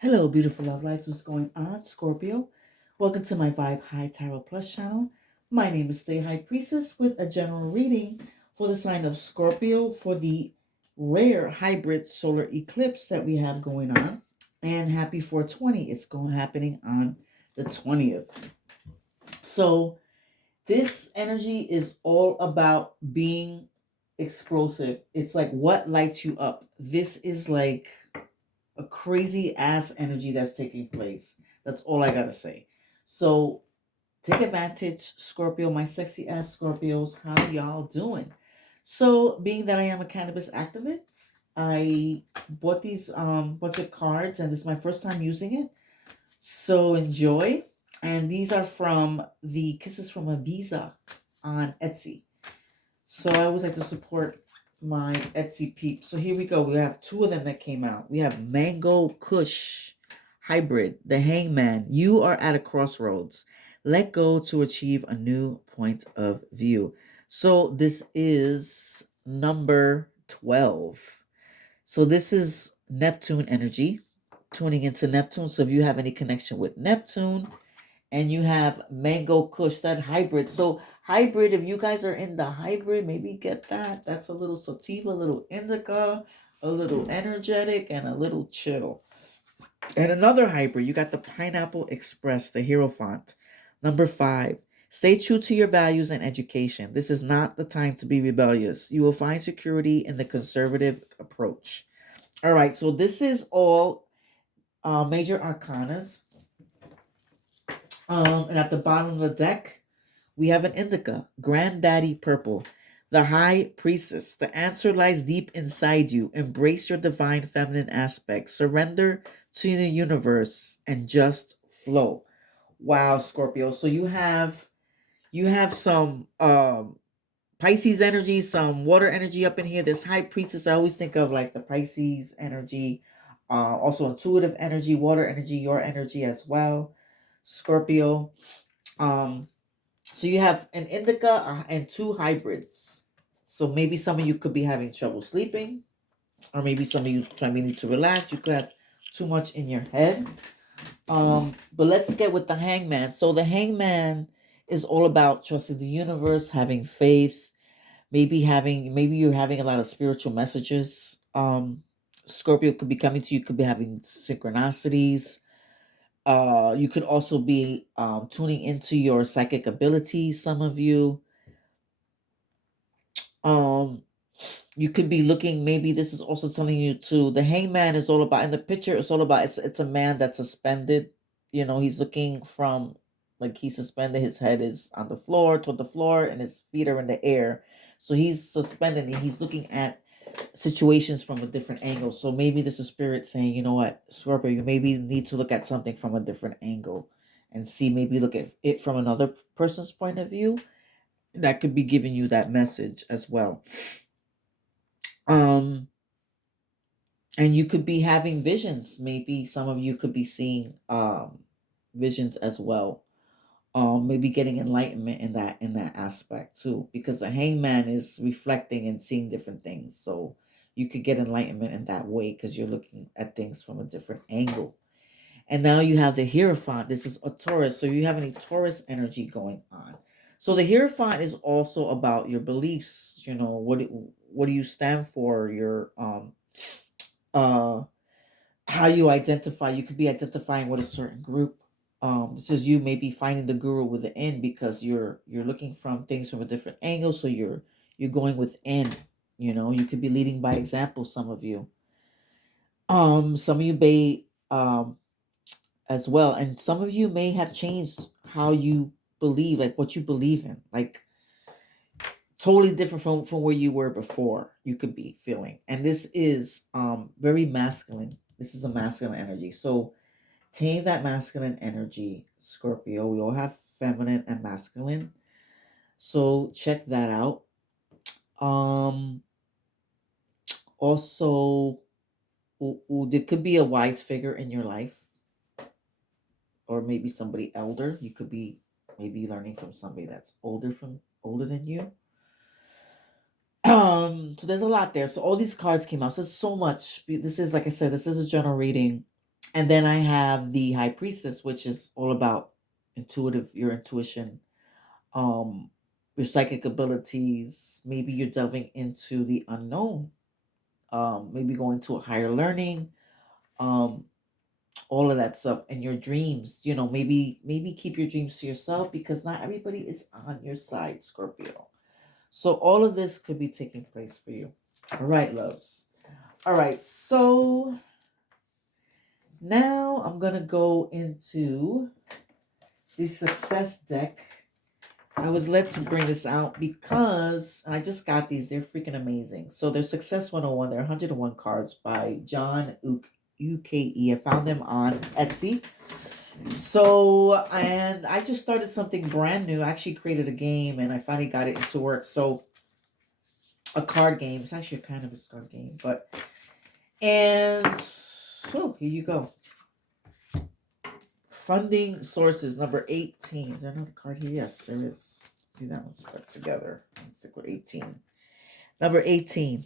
Hello, beautiful love lights. What's going on, Scorpio? Welcome to my Vibe High Tarot Plus channel. My name is Stay High Priestess with a general reading for the sign of Scorpio for the rare hybrid solar eclipse that we have going on. And happy 420. It's going happening on the 20th. So this energy is all about being explosive. It's like what lights you up. This is like a crazy ass energy that's taking place. That's all I gotta say. So take advantage, Scorpio, my sexy ass Scorpios. How y'all doing? So, being that I am a cannabis activist, I bought these bunch of cards, and this is my first time using it. So enjoy. And these are from the Kisses from Ibiza on Etsy. So I always like to support my Etsy peeps. So here we go. We have two of them that came out. We have Mango Kush Hybrid, the Hangman. You are at a crossroads. Let go to achieve a new point of view. So this is number 12. So this is Neptune energy, tuning into Neptune. So if you have any connection with Neptune, and you have Mango Kush, that hybrid. So hybrid, if you guys are in the hybrid, maybe get that. That's a little sativa, a little indica, a little energetic, and a little chill. And another hybrid, you got the Pineapple Express, the Hierophant. Number 5. Stay true to your values and education. This is not the time to be rebellious. You will find security in the conservative approach. All right, so this is all major arcanas. And at the bottom of the deck, we have an indica, Granddaddy Purple, the High Priestess. The answer lies deep inside you. Embrace your divine feminine aspect. Surrender to the universe and just flow. Wow, Scorpio. So you have some Pisces energy, some water energy up in here. This High Priestess, I always think of like the Pisces energy, also intuitive energy, water energy, your energy as well, Scorpio. Um, so you have an indica and two hybrids. So maybe some of you could be having trouble sleeping, or maybe some of you maybe need to relax. You could have too much in your head. But let's get with the hangman. So the hangman is all about trusting the universe, having faith, maybe you're having a lot of spiritual messages. Scorpio could be coming to you, could be having synchronicities. You could also be tuning into your psychic abilities. Some of you, um, you could be looking. Maybe this is also telling you to. The hangman is all about in the picture. It's all about. It's a man that's suspended. He's looking from like he's suspended. His head is on the floor toward the floor, and his feet are in the air. So he's suspended, and he's looking at situations from a different angle. So maybe this is spirit saying, you know what, Scorpio, you maybe need to look at something from a different angle and see, maybe look at it from another person's point of view. That could be giving you that message as well. Um, and you could be having visions. Maybe some of you could be seeing visions as well. Maybe getting enlightenment in that aspect too, because the hangman is reflecting and seeing different things. So you could get enlightenment in that way because you're looking at things from a different angle. And now you have the hierophant. This is a Taurus, so you have any Taurus energy going on. So the hierophant is also about your beliefs. What do you stand for? Your uh how you identify. You could be identifying with a certain group. This is you maybe finding the guru within, because you're looking from things from a different angle. So you're going within. You could be leading by example. Some of you, some of you may as well, and some of you may have changed how you believe, like what you believe in, like totally different from where you were before. You could be feeling, and this is very masculine. This is a masculine energy. So tame that masculine energy, Scorpio. We all have feminine and masculine. So check that out. Um Also, there could be a wise figure in your life, or maybe somebody elder. You could be maybe learning from somebody that's older than you. So there's a lot there. So all these cards came out. So there's so much. This is, like I said, this is a general reading. And then I have the High Priestess, which is all about your intuition, um, your psychic abilities. Maybe you're delving into the unknown, maybe going to a higher learning, um, all of that stuff, and your dreams. Maybe keep your dreams to yourself because not everybody is on your side, Scorpio. So all of this could be taking place for you. All right, loves. All right, so now I'm gonna go into the success deck. I was led to bring this out because I just got these. They're freaking amazing. So they're Success 101. They're 101 cards by John Uke. I found them on Etsy. So, and I just started something brand new. I actually created a game and I finally got it into work. So, a card game. It's actually a cannabis card game. So here you go. Funding sources, number 18. Is there another card here? Yes, there is. See, that one stuck together. Let's stick with 18. Number 18.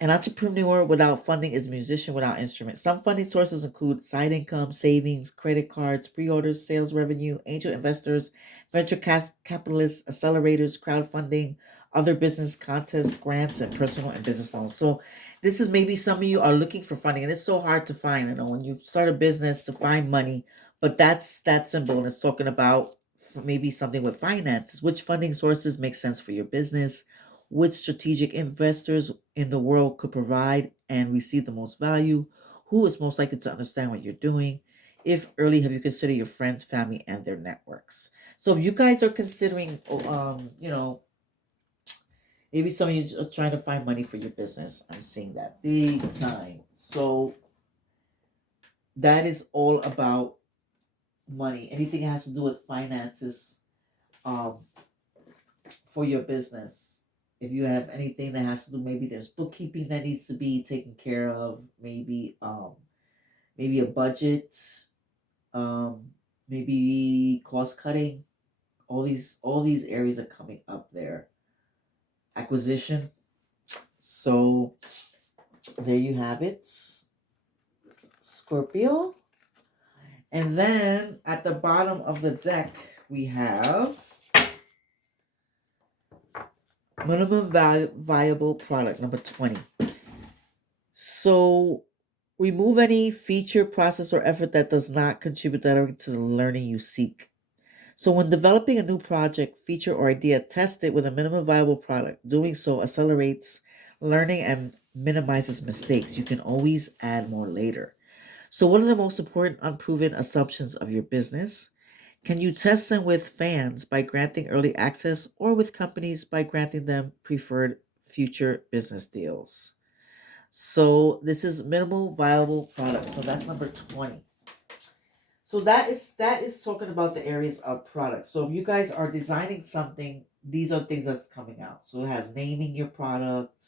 An entrepreneur without funding is a musician without instruments. Some funding sources include side income, savings, credit cards, pre-orders, sales revenue, angel investors, venture capitalists, accelerators, crowdfunding, other business contests, grants, and personal and business loans. So this is maybe some of you are looking for funding, and it's so hard to find. I know when you start a business to find money, but that's that symbol, and it's talking about maybe something with finances. Which funding sources make sense for your business? Which strategic investors in the world could provide and receive the most value? Who is most likely to understand what you're doing? If early, have you considered your friends, family, and their networks? So if you guys are considering, maybe some of you are trying to find money for your business, I'm seeing that big time. So that is all about money. Anything that has to do with finances, um, for your business. If you have anything that has to do, maybe there's bookkeeping that needs to be taken care of, maybe a budget, um, maybe cost cutting. All these areas are coming up there. Acquisition. So there you have it, Scorpio. And then at the bottom of the deck we have minimum viable product, number 20. So remove any feature, process, or effort that does not contribute directly to the learning you seek. So when developing a new project, feature, or idea, test it with a minimum viable product. Doing so accelerates learning and minimizes mistakes. You can always add more later. So what are the most important unproven assumptions of your business? Can you test them with fans by granting early access or with companies by granting them preferred future business deals? So this is minimal viable product. So that's number 20. So that is talking about the areas of product. So if you guys are designing something, these are things that's coming out. So it has naming your product,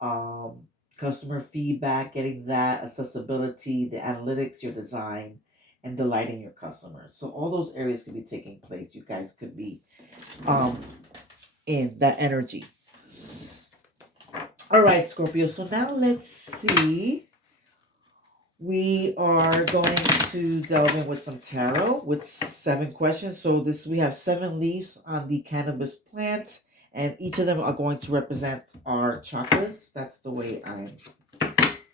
um, customer feedback, getting that, accessibility, the analytics, your design, and delighting your customers. So all those areas could be taking place. You guys could be um in that energy. All right, Scorpio. So now let's see. We are going to delve in with some tarot with 7 questions. So this we have 7 leaves on the cannabis plant, and each of them are going to represent our chakras. That's the way I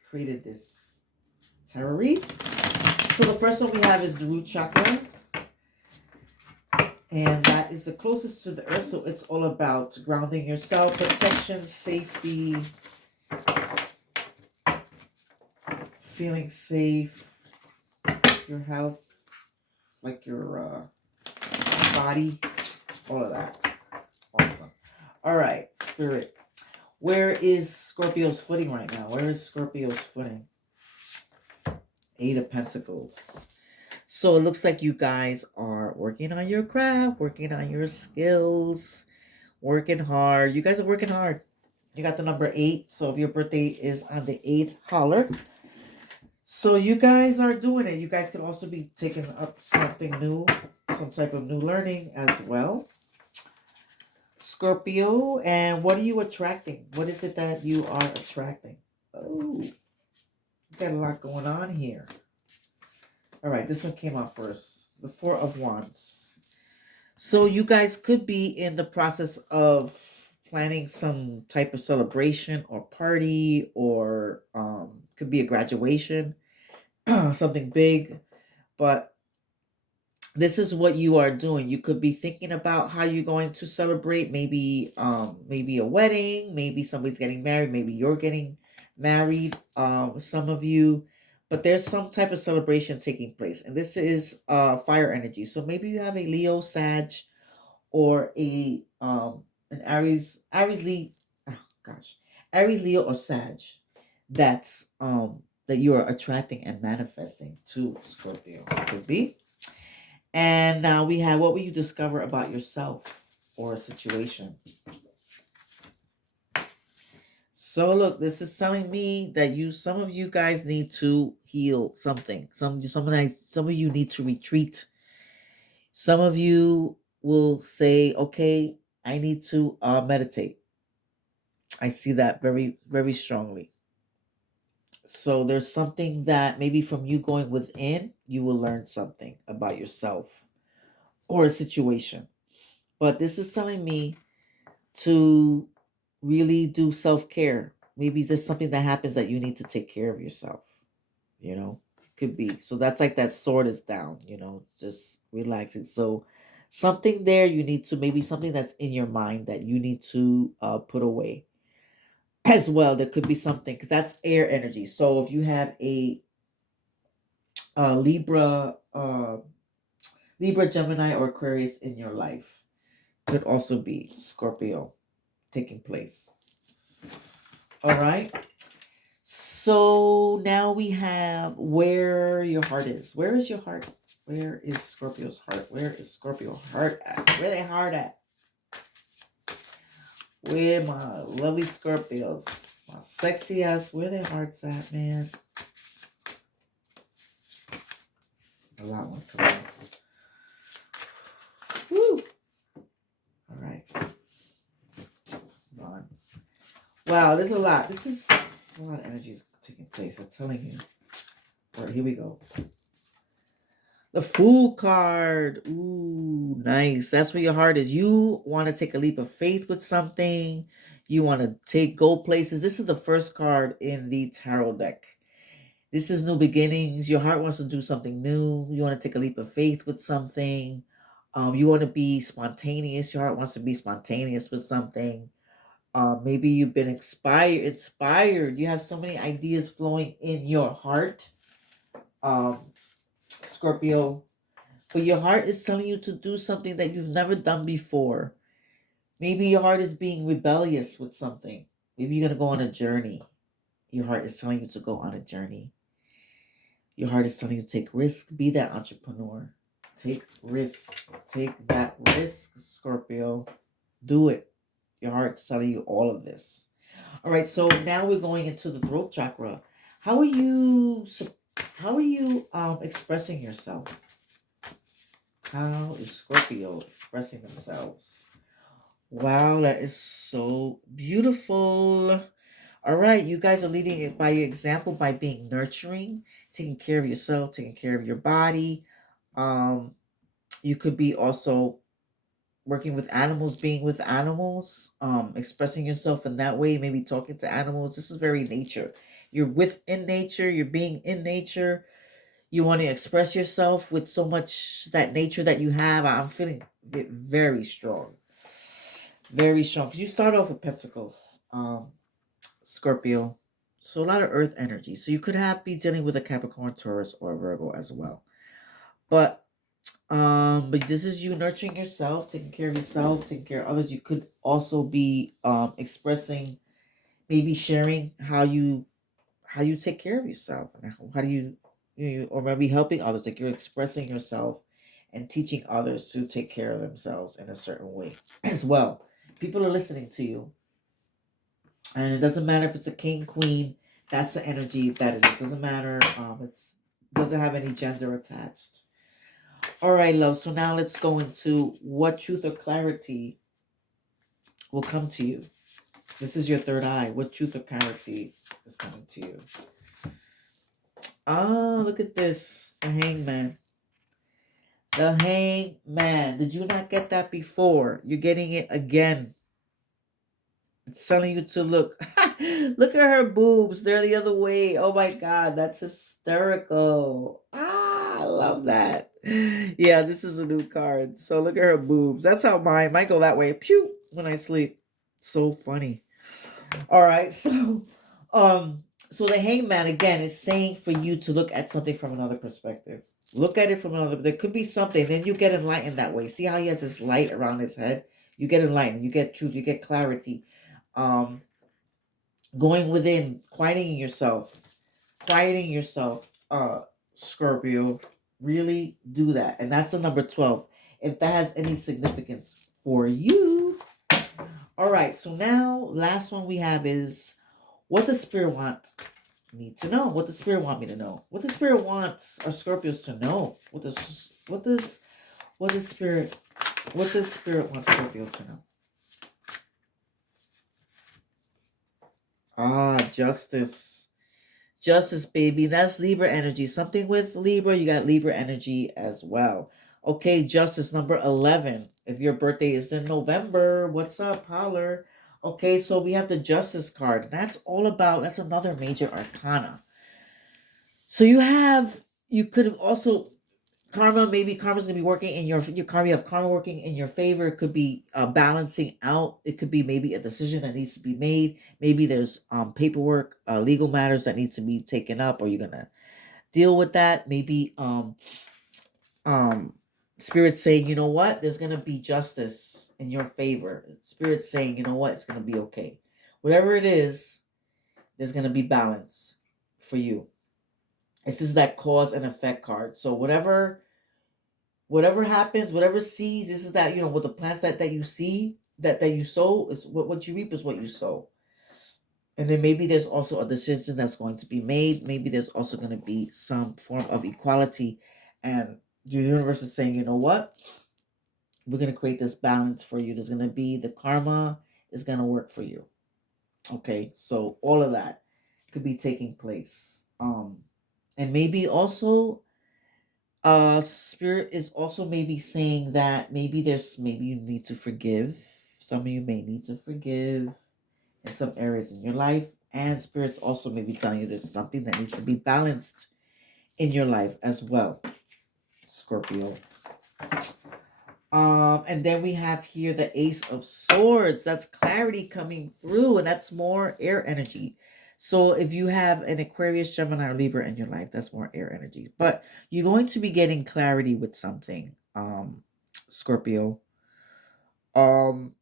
created this tarot read. So the first one we have is the root chakra, and that is the closest to the earth. So it's all about grounding yourself, protection, safety, feeling safe, your health, like your body, all of that. Awesome. All right, Spirit. Where is Scorpio's footing right now? Where is Scorpio's footing? 8 of Pentacles. So it looks like you guys are working on your craft, working on your skills, working hard. You guys are working hard. You got the number 8. So if your birthday is on the 8th, holler. So you guys are doing it. You guys could also be taking up something new, some type of new learning as well. Scorpio, and what are you attracting? What is it that you are attracting? Oh, got a lot going on here. All right, this one came out first. The Four of Wands. So you guys could be in the process of planning some type of celebration or party, or could be a graduation, something big. But this is what you are doing. You could be thinking about how you're going to celebrate, maybe a wedding, maybe somebody's getting married, maybe you're getting married, some of you, but there's some type of celebration taking place, and this is fire energy. So maybe you have a Leo, Sag, or a an Aries Leo, oh gosh, Aries, Leo, or Sag, that you are attracting and manifesting to Scorpio. Could be. And now we have, what will you discover about yourself or a situation? So look, this is telling me that some of you guys need to heal something. Some of you need to retreat. Some of you will say, okay, I need to meditate. I see that very, very strongly. So there's something that maybe from you going within, you will learn something about yourself or a situation. But this is telling me to really do self-care. Maybe there's something that happens that you need to take care of yourself, you know. Could be. So that's like that sword is down, just relaxing. So something there you need to, maybe something that's in your mind that you need to put away as well. There could be something, because that's air energy. So if you have a Libra, Libra, Gemini, or Aquarius in your life, could also be Scorpio taking place. All right. So now we have where your heart is. Where is your heart? Where is Scorpio's heart? Where is Scorpio's heart at? Where they heart at? Where my lovely Scorpios, my sexy ass, where their hearts at, man? A lot more coming. Woo! All right. Come on. Wow, there's a lot. This is a lot of energy taking place. I'm telling you. All right, here we go. The Fool card. Ooh, nice. That's where your heart is. You want to take a leap of faith with something. You want to go places. This is the first card in the tarot deck. This is new beginnings. Your heart wants to do something new. You want to take a leap of faith with something. You want to be spontaneous. Your heart wants to be spontaneous with something. Maybe you've been inspired. You have so many ideas flowing in your heart. Scorpio, but your heart is telling you to do something that you've never done before. Maybe your heart is being rebellious with something. Maybe you're going to go on a journey. Your heart is telling you to go on a journey. Your heart is telling you to take risk. Be that entrepreneur. Take risk. Take that risk, Scorpio. Do it. Your heart's telling you all of this. All right, so now we're going into the throat chakra. How are you expressing yourself? How is Scorpio expressing themselves? Wow, that is so beautiful. All right, you guys are leading it by your example, by being nurturing, taking care of yourself, taking care of your body. You could be also working with animals, being with animals, expressing yourself in that way, maybe talking to animals. This is very nature. You're within nature, you're being in nature. You want to express yourself with so much that nature that you have. I'm feeling it very strong. Very strong. Because you start off with Pentacles, Scorpio. So a lot of earth energy. So you could be dealing with a Capricorn, Taurus, or a Virgo as well. But this is you nurturing yourself, taking care of yourself, taking care of others. You could also be expressing, maybe sharing how you take care of yourself, and how do you or maybe helping others. Like you're expressing yourself and teaching others to take care of themselves in a certain way as well. People are listening to you, and it doesn't matter if it's a king, queen. That's the energy that it is. Doesn't matter. It's doesn't have any gender attached. All right, love. So now let's go into what truth or clarity will come to you. This is your third eye. What truth or clarity is coming to you? Oh, look at this. The hangman. The hangman. Did you not get that before? You're getting it again. It's telling you to look. Look at her boobs. They're the other way. Oh my God. That's hysterical. I love that. Yeah, this is a new card. So look at her boobs. That's how mine might go that way. Pew, when I sleep. So funny. All right. Um, so the hangman again is saying for you to look at something from another perspective. Look at it from another. There could be something. Then you get enlightened that way. See how he has this light around his head? You get enlightened. You get truth. You get clarity. Um, Going within, quieting yourself, Scorpio. Really do that. And that's the number 12. If that has any significance for you. All right, so now last one we have is what does spirit want me to know? What does spirit want me to know? What does spirit wants our Scorpios to know? What does spirit want Scorpio to know? Justice. Justice, baby. That's Libra energy. Something with Libra, you got Libra energy as well. Okay, justice number 11. If your birthday is in November, what's up? Holler. Okay, so we have the justice card. That's all about, that's another major arcana. So you could have also, maybe karma's gonna be working in your karma. You have karma working in your favor. It could be balancing out. It could be maybe a decision that needs to be made. Maybe there's paperwork, legal matters that needs to be taken up, or you're gonna deal with that. Maybe spirit saying, you know what, there's gonna be justice in your favor. Spirit saying, you know what, it's gonna be okay. Whatever it is, there's gonna be balance for you. This is that cause and effect card. So whatever happens, whatever seeds, this is that, with the plants that you see, that you sow, is what you reap is what you sow. And then maybe there's also a decision that's going to be made. Maybe there's also going to be some form of equality. And the universe is saying, you know what? We're going to create this balance for you. There's going to be the karma is going to work for you. Okay. So all of that could be taking place. And maybe also spirit is also maybe saying that maybe you need to forgive. Some of you may need to forgive in some areas in your life, and spirit's also maybe telling you there's something that needs to be balanced in your life as well, Scorpio. And then we have here the Ace of Swords. That's clarity coming through, and that's more air energy. So if you have an Aquarius, Gemini, or Libra in your life, that's more air energy. But you're going to be getting clarity with something, Scorpio. And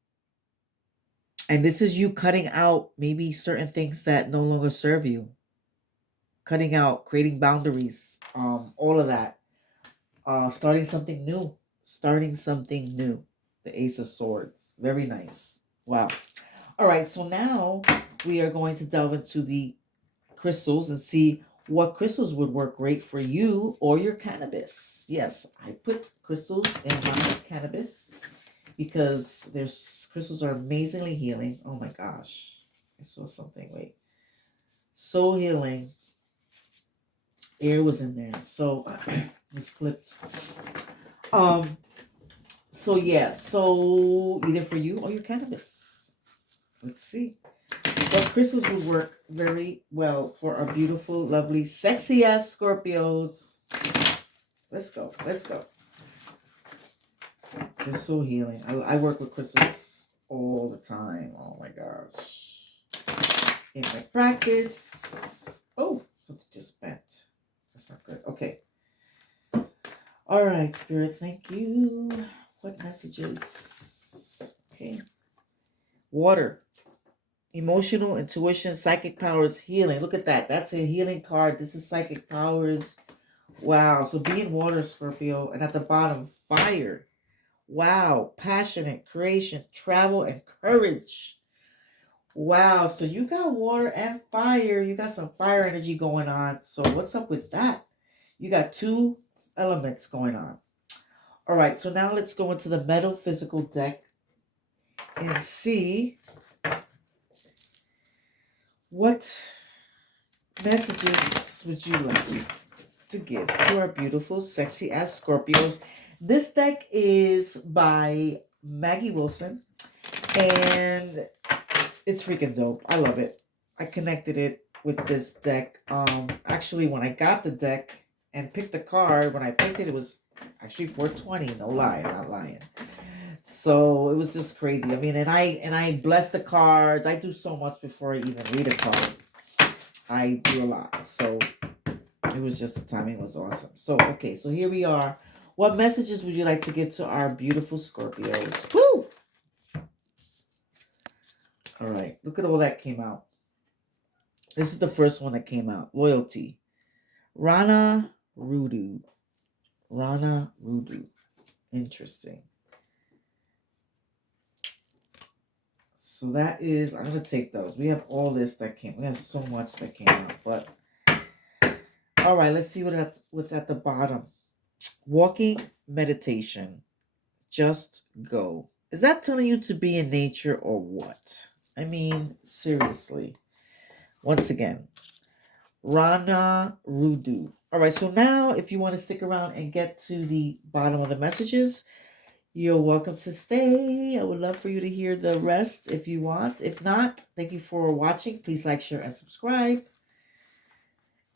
this is you cutting out maybe certain things that no longer serve you. Cutting out, creating boundaries, all of that. Starting something new. Starting something new. The Ace of Swords. Very nice. Wow. All right, so now we are going to delve into the crystals and see what crystals would work great for you or your cannabis. Yes, I put crystals in my cannabis because crystals are amazingly healing. Oh my gosh. I saw something. Wait. So healing. Air was in there. So it was flipped. So yeah, so either for you or your cannabis. Let's see. What crystals would work very well for our beautiful, lovely, sexy ass Scorpios. Let's go. Let's go. They're so healing. I work with crystals all the time. Oh my gosh. In my practice. Oh, something just bent. That's not good. Okay. All right, Spirit. Thank you. What messages? Okay. Water. Emotional intuition, psychic powers, healing. Look at that. That's a healing card. This is psychic powers. Wow. So be in water, Scorpio. And at the bottom, fire. Wow. Passionate, creation, travel, and courage. Wow. So you got water and fire. You got some fire energy going on. So what's up with that? You got two elements going on. All right. So now let's go into the metaphysical deck and see what messages would you like to give to our beautiful, sexy ass Scorpios? This deck is by Maggie Wilson, and it's freaking dope. I love it. I connected it with this deck. Actually, when I got the deck and picked the card, when I picked it, it was actually 420. No lie, I'm not lying. So it was just crazy. I mean, and I bless the cards. I do so much before I even read a card. I do a lot. So it was just the timing was awesome. So okay, so here we are. What messages would you like to give to our beautiful Scorpios? Woo! All right, look at all that came out. This is the first one that came out. Loyalty. Rana Rudu. Rana Rudu. Interesting. So that is, I'm going to take those. We have all this that came. We have so much that came out. But, all right, let's see what's at the bottom. Walking meditation. Just go. Is that telling you to be in nature or what? I mean, seriously. Once again, Rana Rudu. All right, so now if you want to stick around and get to the bottom of the messages, you're welcome to stay. I would love for you to hear the rest if you want. If not, thank you for watching. Please like, share, and subscribe.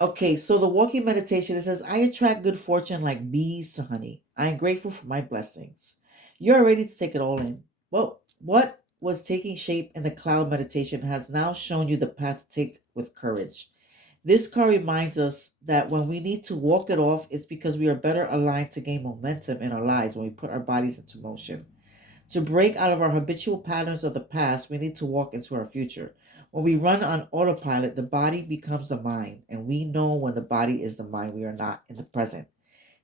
Okay, so the walking meditation, it says, I attract good fortune like bees to honey. I am grateful for my blessings. You're ready to take it all in. Well, what was taking shape in the cloud meditation has now shown you the path to take with courage. This card reminds us that when we need to walk it off, it's because we are better aligned to gain momentum in our lives when we put our bodies into motion. To break out of our habitual patterns of the past, we need to walk into our future. When we run on autopilot, the body becomes the mind, and we know when the body is the mind, we are not in the present.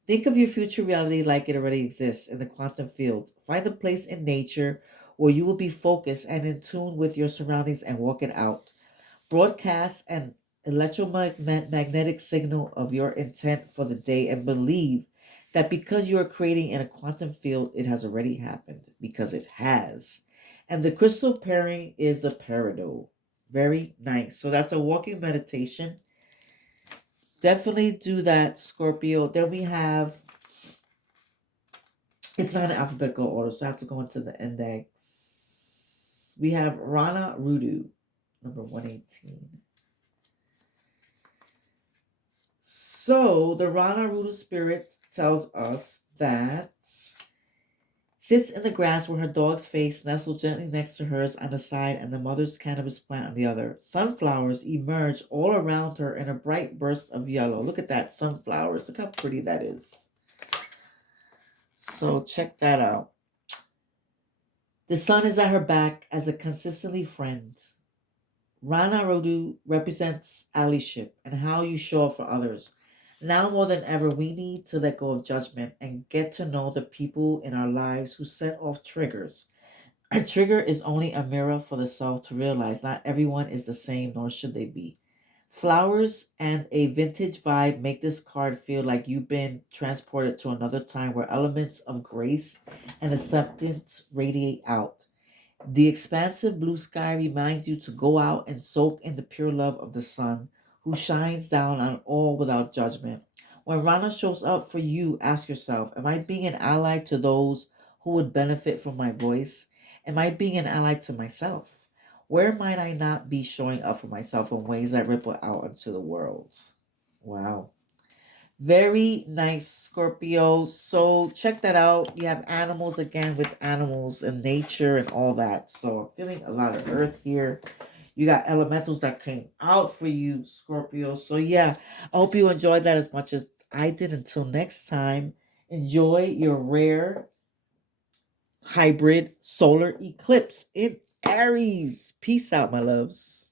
Think of your future reality like it already exists in the quantum field. Find a place in nature where you will be focused and in tune with your surroundings and walk it out. Broadcast an electromagnetic signal of your intent for the day and believe that because you are creating in a quantum field, it has already happened because it has. And the crystal pairing is the peridot. Very nice. So that's a walking meditation. Definitely do that, Scorpio. Then we have, it's not an alphabetical order, so I have to go into the index. We have Rana Rudu, number 118. So the Rana Rudu spirit tells us that sits in the grass where her dog's face nestled gently next to hers on the side and the mother's cannabis plant on the other. Sunflowers emerge all around her in a bright burst of yellow. Look at that, sunflowers. Look how pretty that is. So check that out. The sun is at her back as a consistently friend. Rana Rudu represents allyship and how you show up for others. Now more than ever, we need to let go of judgment and get to know the people in our lives who set off triggers. A trigger is only a mirror for the self to realize not everyone is the same, nor should they be. Flowers and a vintage vibe make this card feel like you've been transported to another time where elements of grace and acceptance radiate out. The expansive blue sky reminds you to go out and soak in the pure love of the sun, who shines down on all without judgment. When Rana shows up for you, ask yourself, am I being an ally to those who would benefit from my voice? Am I being an ally to myself? Where might I not be showing up for myself in ways that ripple out into the world? Wow. Very nice, Scorpio. So check that out. You have animals again with animals and nature and all that. So I'm feeling a lot of earth here. You got elementals that came out for you, Scorpio. So yeah, I hope you enjoyed that as much as I did. Until next time, enjoy your rare hybrid solar eclipse in Aries. Peace out, my loves.